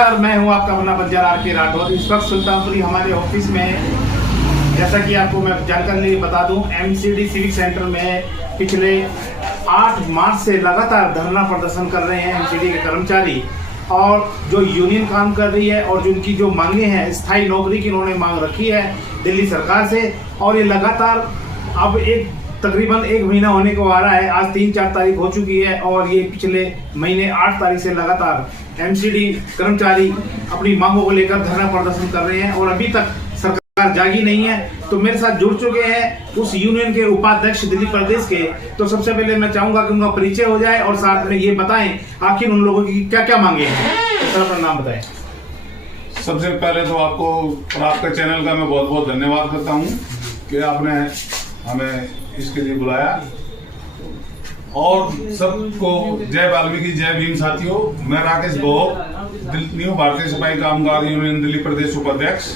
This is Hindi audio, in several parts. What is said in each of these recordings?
नमस्कार, मैं हूं आपका अपना बंजार आर.के. राठौर। इस वक्त सुल्तानपुरी हमारे ऑफिस में, जैसा कि आपको मैं जानकारी बता दूं, एमसीडी सिविक सेंटर में पिछले 8 मार्च से लगातार धरना प्रदर्शन कर रहे हैं एमसीडी के कर्मचारी। और जो यूनियन काम कर रही है और जिनकी जो मांगे हैं, स्थायी नौकरी की उन्होंने मांग रखी है दिल्ली सरकार से, और ये लगातार अब तकरीबन 1 महीना होने को आ रहा है। आज 3-4 तारीख हो चुकी है और ये पिछले महीने 8 तारीख से लगातार एमसीडी कर्मचारी अपनी मांगों को लेकर धरना प्रदर्शन कर रहे हैं और अभी तक सरकार जागी नहीं है। तो मेरे साथ जुड़ चुके हैं उस यूनियन के उपाध्यक्ष दिल्ली प्रदेश के। तो सबसे पहले मैं चाहूंगा कि उनका परिचय हो जाए और साथ में ये बताएं आखिर उन लोगों की क्या क्या मांगे हैं। सर, अपना नाम बताएं। सबसे पहले तो आपके चैनल का मैं बहुत बहुत धन्यवाद करता हूँ कि आपने हमें इसके लिए बुलाया। और सबको जय वाल्मीकि, जय भीम साथियों। मैं राकेश भोग, न्यू भारतीय सिपाही कामगार यूनियन दिल्ली प्रदेश उपाध्यक्ष।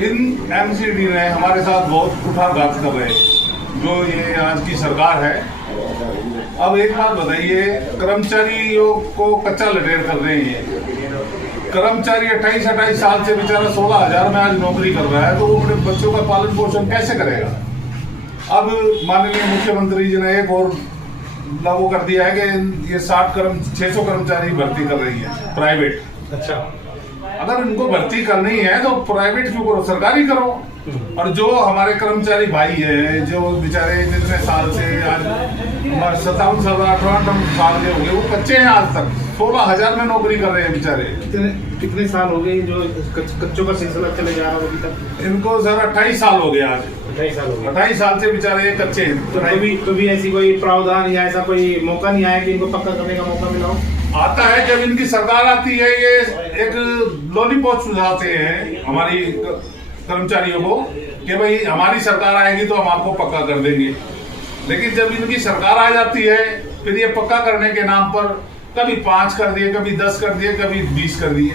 इन एमसीडी ने हमारे साथ बहुत कुठारघात कर रहे हैं जो ये आज की सरकार है। अब एक बात बताइए, कर्मचारियों को कच्चा लटेर कर रहे हैं। कर्मचारी 28 साल से बेचारा 16,000 में आज नौकरी कर रहा है, तो वो अपने बच्चों का पालन पोषण कैसे करेगा। अब माननीय मुख्यमंत्री जी ने एक और लागू कर दिया है कि ये 600 कर्मचारी भर्ती कर रही है प्राइवेट। अच्छा, अगर उनको भर्ती करनी है तो प्राइवेट क्यों करो, सरकारी करो। और जो हमारे कर्मचारी भाई है जो बेचारे जितने साल से आज 57 साल 58 साल के हो गए, वो कच्चे हैं। आज तक 16,000 में नौकरी कर रहे हैं बेचारे। कितने साल हो गए जो कच्चों का सिलसिला चले जा रहा है अभी तक? इनको सर 28 साल हो गया। आज 28 साल हो गए। 28 साल से बेचारे कच्चे हैं। तो कभी ऐसी कोई प्रावधान या ऐसा कोई मौका नहीं आया कि इनको पक्का करने का मौका मिला हो? आता है जब इनकी सरकार आती है, ये एक लॉलीपॉप सुझाते हैं हमारी कर्मचारियों को कि भाई हमारी सरकार आएगी तो हम आपको पक्का कर देंगे। लेकिन जब इनकी सरकार आ जाती है, फिर ये पक्का करने के नाम पर कभी 5 कर दिए, कभी 10 कर दिए, कभी 20 कर दिए।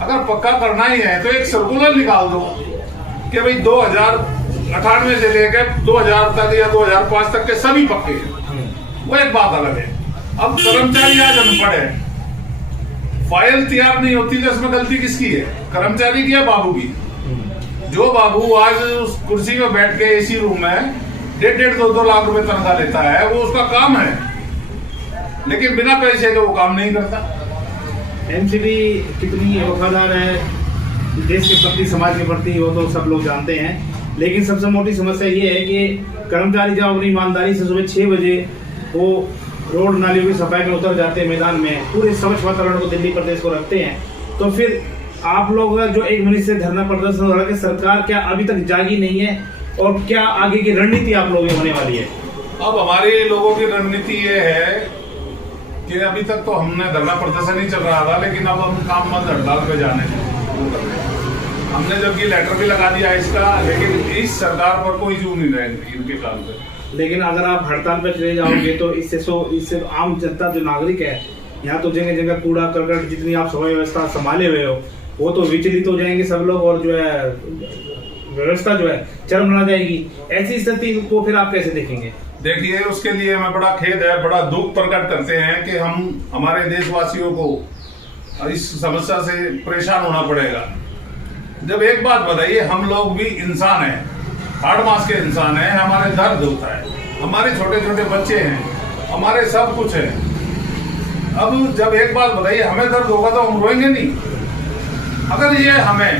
अगर पक्का करना ही है तो एक सर्कुलर निकाल दो कि भाई 2098 से लेकर 2000 तक या 2005 तक के सभी पक्के हैं। वो एक बात अलग है। अब कर्मचारी आज अनपढ़ है, फाइल तैयार नहीं होती तो इसमें गलती किसकी है, कर्मचारी की या बाबू की? जो बाबू आज उस कुर्सी में बैठ के एसी रूम में 1.5-2 लाख रुपए तनख्वाह लेता है, वो उसका काम है, लेकिन बिना पैसे के वो काम नहीं करता। एमसीडी कितनी वफादार है देश के प्रति, समाज के प्रति, वो तो सब लोग जानते हैं। लेकिन सबसे मोटी समस्या ये है कि कर्मचारी जब अपनी ईमानदारी से सुबह 6 बजे वो रोड नालियों की सफाई में उतर जाते हैं, मैदान में पूरे स्वच्छ वातावरण को दिल्ली प्रदेश को रखते हैं, तो फिर आप लोग जो 1 महीने से धरना प्रदर्शन हो रहा है कि सरकार क्या अभी तक जागी नहीं है और क्या आगे की रणनीति आप लोगों की होने वाली है? अब हमारे लोगों की रणनीति ये है कि अभी तक तो हमने धरना प्रदर्शन ही चल रहा था, लेकिन अब हम काम बंद हड़ताल पे जाने हमने जबकि लेटर भी लगा दिया इसका, लेकिन इस सरकार पर कोई जू नहीं रहेगी इनके काम पे। लेकिन अगर आप हड़ताल पर चले जाओगे तो इससे आम जनता जो नागरिक है, यहाँ तो जगह जगह कूड़ा करकट जितनी आप सफाई व्यवस्था संभाले हुए हो, वो तो विचलित हो जाएंगे सब लोग और जो है व्यवस्था जो है चरमरा जाएगी। ऐसी स्थिति को फिर आप कैसे देखेंगे? देखिए, उसके लिए हमें बड़ा खेद है, बड़ा दुख प्रकट करते हैं कि हमारे देशवासियों को इस समस्या से परेशान होना पड़ेगा। जब एक बात बताइए, हम लोग भी इंसान हैं, हाड़ मास के इंसान हैं, हमारे दर्द होता है, हमारे छोटे छोटे बच्चे हैं, हमारे सब कुछ है। अब जब एक बात बताइए, हमें दर्द होगा तो हम रोएंगे नहीं? अगर ये हमें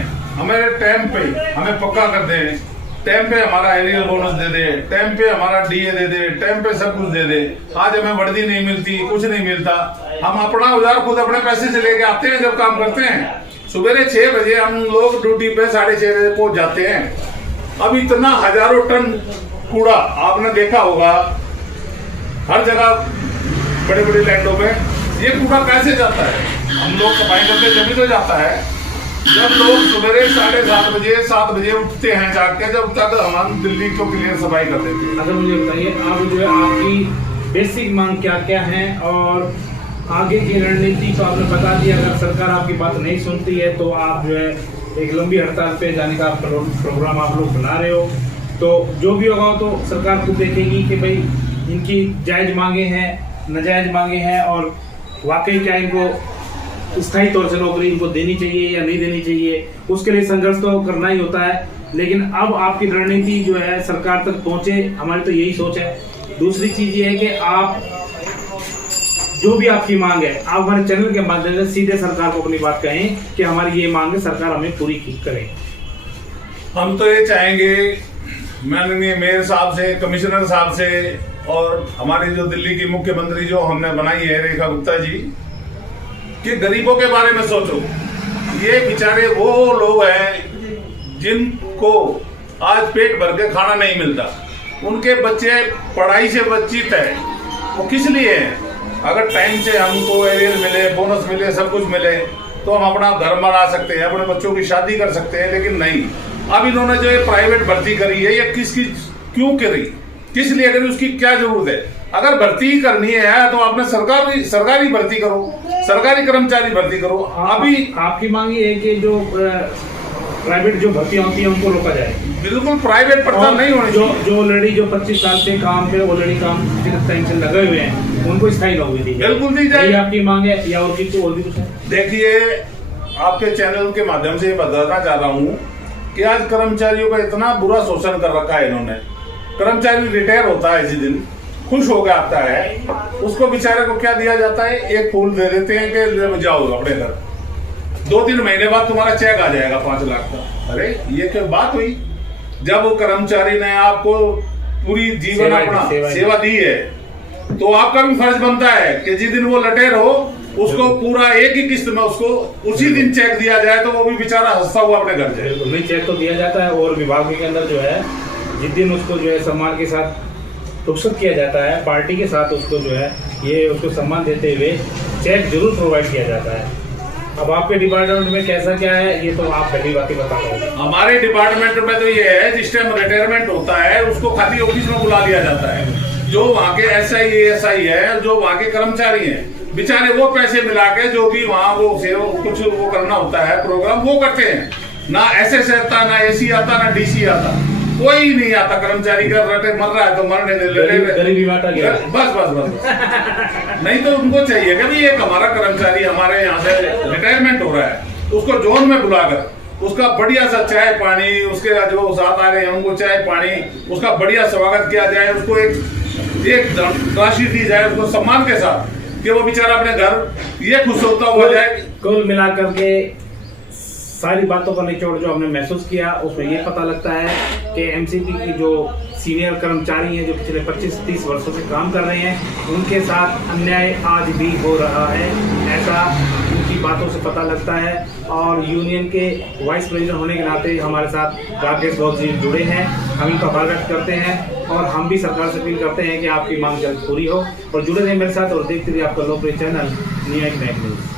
टाइम पे हमें पक्का कर दें, टाइम पे हमारा एरियल बोनस दे दे, टाइम पे हमारा डीए दे दे, टाइम पे सब कुछ दे दे। आज हमें वर्दी नहीं मिलती, कुछ नहीं मिलता, हम अपना औजार खुद अपने पैसे से लेके आते हैं जब काम करते हैं। सुबह 6 बजे हम लोग ड्यूटी पे 6:30 बजे पहुंच जाते हैं। अब इतना हजारों टन कूड़ा आपने देखा होगा हर जगह, बड़े बड़े लैंडों में ये कूड़ा कैसे जाता है? हम लोग सफाई करते जब भी तो जाता है जब लोग सुबह 7:30 बजे उठते हैं जाके, जब तक हम दिल्ली को क्लियर सफाई कर देते हैं। अगर मुझे बताइए, आप जो है आपकी बेसिक मांग क्या क्या है और आगे की रणनीति तो आपने बता दी। अगर सरकार आपकी बात नहीं सुनती है तो आप जो है एक लंबी हड़ताल पे जाने का प्रोग्राम आप लोग बना रहे हो, तो जो भी होगा तो सरकार खुद देखेगी कि भाई इनकी जायज मांगे हैं, नाजायज मांगे हैं और वाकई क्या इनको स्थायी तौर से नौकरी इनको देनी चाहिए या नहीं देनी चाहिए, उसके लिए संघर्ष तो करना ही होता है। लेकिन अब आपकी रणनीति जो है सरकार तक पहुंचे, हमारी तो यही सोच है। दूसरी चीज ये है कि आप जो भी आपकी मांग है, आप हमारे चैनल के माध्यम से सीधे सरकार को अपनी बात कहें कि हमारी ये मांग है, सरकार हमें पूरी करे। हम तो ये चाहेंगे माननीय मेयर साहब से, कमिश्नर साहब से, और हमारी जो दिल्ली की मुख्यमंत्री जो हमने बनाई है रेखा गुप्ता जी, कि गरीबों के बारे में सोचो। ये बेचारे वो लोग हैं जिनको आज पेट भर के खाना नहीं मिलता, उनके बच्चे पढ़ाई से वंचित है। वो किस लिए है? अगर टाइम से हमको एरियर मिले, बोनस मिले, सब कुछ मिले तो हम अपना घर बना सकते हैं, अपने बच्चों की शादी कर सकते हैं। लेकिन नहीं, अब इन्होंने जो ये प्राइवेट भर्ती करी है, ये किसकी क्यों करी, किस लिए करी, उसकी क्या जरूरत है? अगर भर्ती करनी है तो आपने सरकारी भर्ती करो, सरकारी कर्मचारी भर्ती करो। अभी आपकी मांग ये है कि जो प्राइवेट जो भर्तियां होती है उनको रोका जाए। बिल्कुल प्राइवेट भर्ती नहीं होनी चाहिए। जो ऑलरेडी जो 25 साल से काम पे ऑलरेडी काम टाइम से लगे हुए हैं, उनको स्थायी नौकरी दी जाए। बिल्कुल दी जाए। ये आपकी मांग है या और भी कुछ है? देखिए, आपके चैनल के माध्यम से बताना चाह रहा हूँ कि आज कर्मचारियों का इतना बुरा शोषण कर रखा है इन्होंने। कर्मचारी रिटायर होता है इसी दिन, खुश हो गया आता है, उसको बेचारे को क्या दिया जाता है? एक फूल दे देते हैं कि जाओ अपने घर, 2-3 महीने बाद तुम्हारा चेक आ जाएगा 5 लाख का। अरे ये क्या बात हुई? जब वो कर्मचारी ने आपको पूरी जीवन अपना सेवा दी है, तो आपका भी फर्ज बनता है कि जिस दिन वो लटेर हो उसको पूरा एक ही किस्त में उसको उसी दिन चेक दिया जाए, तो वो भी बेचारा हंसता हुआ अपने घर जाए। नहीं, चेक तो दिया जाता है, और विभाग के अंदर जो है जिस दिन उसको जो है सम्मान के साथ रुखसत किया जाता है, पार्टी के साथ उसको जो है ये उसको सम्मान देते हुए चेक जरूर प्रोवाइड किया जाता है। अब आपके डिपार्टमेंट में कैसा क्या है ये तो आप पहली बात ही बता पाओगे। हमारे डिपार्टमेंट में तो ये है, जिस टाइम रिटायरमेंट होता है उसको खाली ऑफिस में बुला लिया जाता है। जो वहाँ के SI है, जो वहाँ के कर्मचारी हैं, बेचारे वो पैसे मिला के जो भी वहाँ वो कुछ वो करना होता है प्रोग्राम, वो करते हैं। ना SS आता, ना AC आता, ना DC आता, कोई नहीं आता। कर्मचारी का रटे मर रहा है तो मरने दे, गरीबी बांटा गया। बस नहीं तो उनको चाहिए कि भाई एक हमारा कर्मचारी हमारे यहाँ से रिटायरमेंट हो रहा है, उसको जोन में बुलाकर उसका बढ़िया सा चाय पानी, उसके जो साथ आ रहे हैं उनको चाय पानी, उसका बढ़िया स्वागत किया जाए, उसको एक राशि दी जाए उसको सम्मान के साथ, कि वो बेचारा अपने घर ये खुश होता हुआ जाए। कुल मिलाकर के सारी बातों का निचोड़ जो हमने महसूस किया उसमें ये पता लगता है कि MCP की जो सीनियर कर्मचारी हैं जो पिछले 25-30 वर्षों से काम कर रहे हैं, उनके साथ अन्याय आज भी हो रहा है, ऐसा उनकी बातों से पता लगता है। और यूनियन के वाइस प्रेसिडेंट होने के नाते हमारे साथ राकेश गौर जी जुड़े हैं, हम इनका आभार व्यक्त करते हैं और हम भी सरकार से अपील करते हैं कि आपकी मांग जल्द पूरी हो। और जुड़े रहे मेरे साथ और देखते रहिए आपका लोकप्रिय चैनल न्यूयॉर्क न्यूज़।